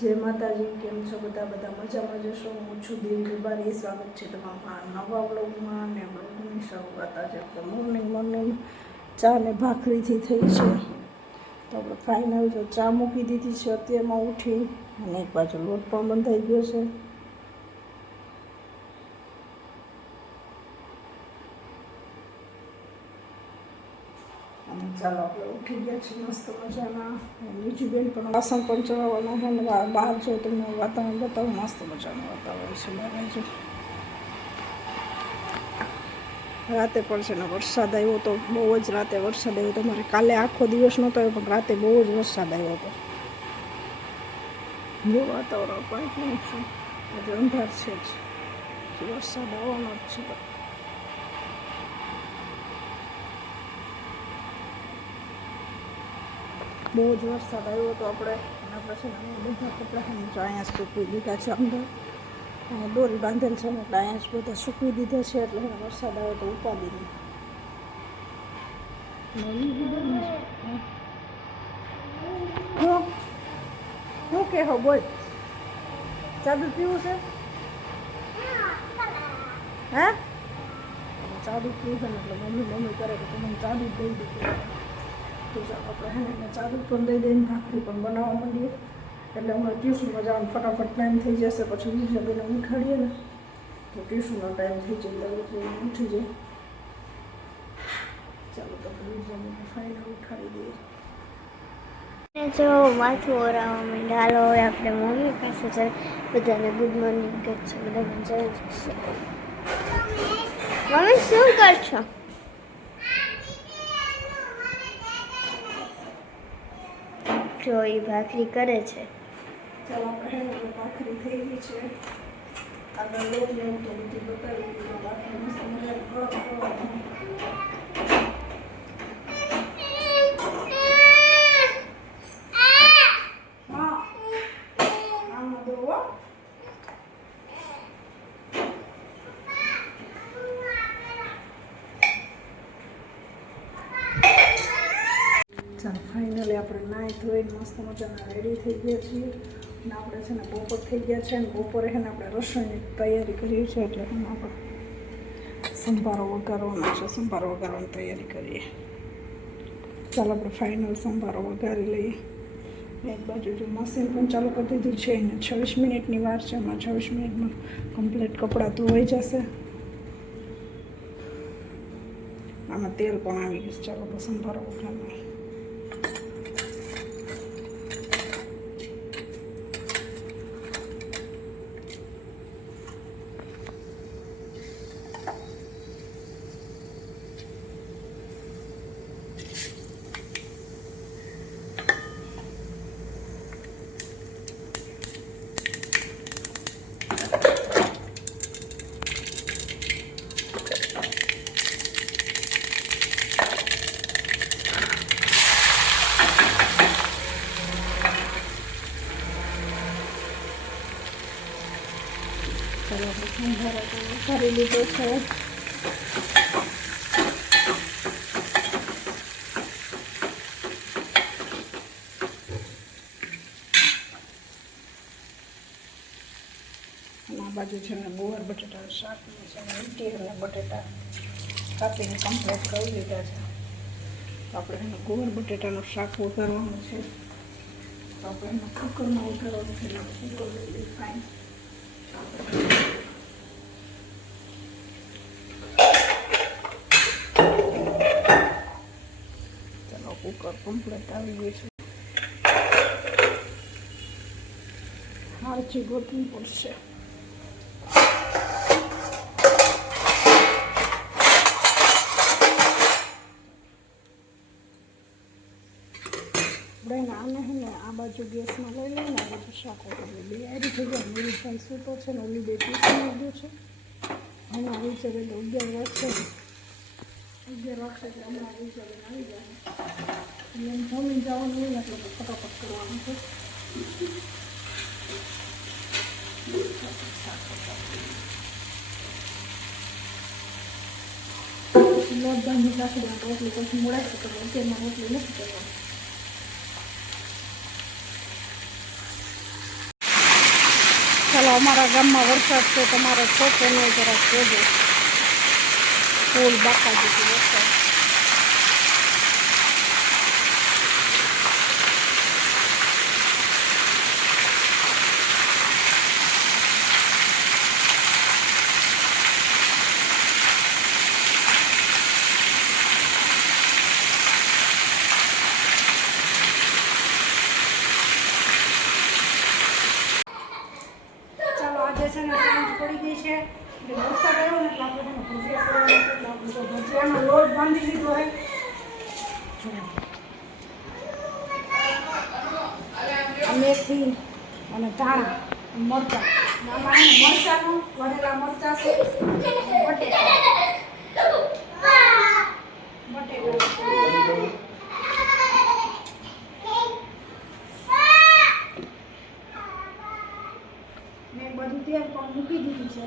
જય માતાજી, કેમ છો બધા? બધા મજામાં જશો? હું છું દેવી દરબારી. સ્વાગત છે તમારા નવા બ્લોગમાં. અને બ્લોગની શરૂઆત આજે આપણે મોર્નિંગ ચા ને ભાખરીથી થઈ છે. તો આપણે ફાઇનલ જો ચા મૂકી દીધી છે અત્યારમાં ઉઠી, અને એક બાજુ લોટ પણ બંધાઈ ગયો છે. ચાલો આપણે ઉઠી ગયા છીએ મસ્ત મજાના. બીજી બેન પણ વાસણ પણ ચડાવવાના છે ને બહાર જો તમને વાતાવરણ બતાવું, મસ્ત મજાનું વાતાવરણ છે બહાર. જો રાતે પણ છે ને વરસાદ આવ્યો તો, બહુ જ રાતે વરસાદ આવ્યો તો. મારે કાલે આખો દિવસ નહોતો આવ્યો, પણ રાતે બહુ જ વરસાદ આવ્યો હતો. જો વાતાવરણ પણ એટલું છે, આજે અંધાર છે જ, વરસાદ આવવાનો જ છે. બહુ જ વરસાદ આવ્યો હતો. આપણે છે ને બધા કપડાં અહીંયા સૂકવી દીધા છે. અંદર દોરી બાંધેલ છે ને, એટલે અહીંયા જ બધા સૂકવી દીધા છે. એટલે વરસાદ આવે તો ઉપાડી નહીં. શું કે હો બોલ? ચાદુ પીવું છે? હે ચાદુ પીવું છે ને, એટલે મમ્મી કરે કે મને ચાદુ દઈ દીધું. તો ચાલો આપણે એને ચાદુ પણ દઈ દઈને ભાખરી પણ બનાવવા માંડીએ. એટલે હમણાં ટ્યુશનમાં જવાનું ફટાફટ ટાઈમ થઈ જશે. પછી બીજા બેને ઉઠાડીએ ને તો ટ્યુશનનો ટાઈમ થઈ જાય, એટલે ઉઠી જાય. ચાલો તો બીજા બેને ફાઇનલ ઉઠાડી દઈએ. જો માથું ઓરાવા માંડ્યા. હાલો હવે આપણે મમ્મી પાસે જાય. બધાને ગુડ મોર્નિંગ કહે છે. બધાને જય શ્રી મમ્મી શું કરશો? જો એ ભાખરી કરે છે. ચાલો આપણે ભાખરી થઈ ગઈ છે. આગળ લોટ લેવું તો બધું બતાવી દીધું. બાકી મસ્ત ચાલો ફાઇનલી આપણે નાહી ધોઈને મસ્ત મજાના રેડી થઈ ગયા છીએ. અને આપણે છે ને બપોર થઈ ગયા છે. અને બપોરે છે ને આપણે રસોઈની તૈયારી કરીએ છીએ. એટલે આપણે સંભારો વઘારવાનો છે. સંભારો વઘારવાની તૈયારી કરીએ. ચાલો આપણે ફાઇનલ સંભારો વઘારી લઈએ. એક બાજુ જો મશીન પણ ચાલુ કરી દીધું છે. એને 26 મિનિટની વાર છે. એમાં 26 મિનિટમાં કમ્પ્લીટ કપડાં ધોવાઈ જશે. આમાં તેલ પણ આવી ગયું. ચાલો આપણે સંભારો વઘારીએ. ચાલો આપણે સંભારો તો વઘારી લીધો છે. આ બાજુ છે ને ગુવાર બટેટાનું શાક છે ને ઈટી અને બટેટા કાપીને કમ્પ્લીટ કરી લીધા છે. તો આપણે એને ગુવાર બટેટાનું શાક વઘારવાનું છે. તો આપણે એને કુકરમાં વઘારવાનું છે. કુકર લઈ લઈએ. ફાઇન. ચાલો કુકર કમ્પ્લીટ આવી ગયું છે. હાલચી ગોતવી પડશે. આપણે આને છે ને આ બાજુ ગેસમાં લઈ લઈએ ને આ બાજુ શાક વઘારીએ. બે આરી થઈ ગયા. મિલિટભાઈ સૂતો છે ને ઓલી બે ટ્યુશન ગયો છે. હમણાં આવી જાય તો 11 વાગશે. 11 વાગશે એટલે હમણાં આવી જાય આવી જાય. એટલે જમીન જવાનું હોય ને એટલે ફટાફટ કરવાનું છે. લોટ બાંધી નાખી દેવાનું. રોટલી પછી મોડાય તો અત્યારમાં રોટલી નથી કરવાની. ચાલો અમારા ગામમાં વરસાદ છે, તમારે છો કે નહીં જરાક જોજો. ફૂલ બાકા જેટલું વરસાદ. ચાલો આજે છે ને સાંજ પડી ગઈ છે, એટલે વરસાદ આવ્યો ને એટલે આપણે છે ને ભજીયા કરવાના છે. એટલે આપણે તો ભજીયાનો લોટ બાંધી લીધો હોય. મેથી અને ધાણા મરચાં, આમાં છે ને મરચાંનું વરેલા મરચાં છે, બટેટા મેં બધું તેલ પણ મૂકી દીધું છે.